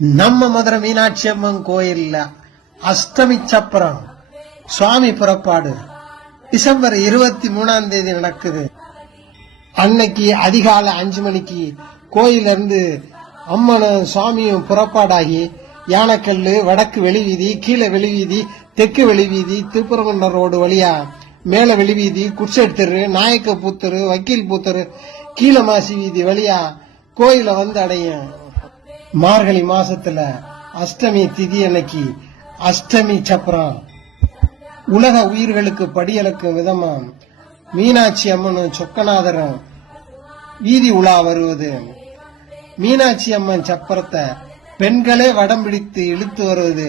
நம்ம மதுரை மீனாட்சி அம்மன் கோயில்ல அஷ்டமி சப்பரம் சுவாமி புறப்பாடு டிசம்பர் 23 நடக்குது. அன்னைக்கு அதிகாலை 5 மணிக்கு கோயில இருந்து அம்மனும் சுவாமியும் புறப்பாடாகி யானைக்கல்லு, வடக்கு வெளிவீதி, கீழே வெளிவீதி, தெற்கு வெளிவீதி, திருப்பரங்குன்றம் ரோடு வழியா மேல வெளிவீதி, குர்செட் தெரு, நாயக்க பூத்தரு, வக்கீல் பூத்தரு, கீழமாசி வீதி வழியா கோயில வந்து அடையும். மார்கழி மாசத்துல அஷ்டமி திதி அன்னைக்கு அஷ்டமி சப்பரம் உலக உயிர்களுக்கு படியளக்கும் விதமா மீனாட்சி அம்மனும் சொக்கநாதரும் வீதி உலா வருவது. மீனாட்சி அம்மன் சப்பரத்தை பெண்களே வடம் பிடித்து இழுத்து வருவது.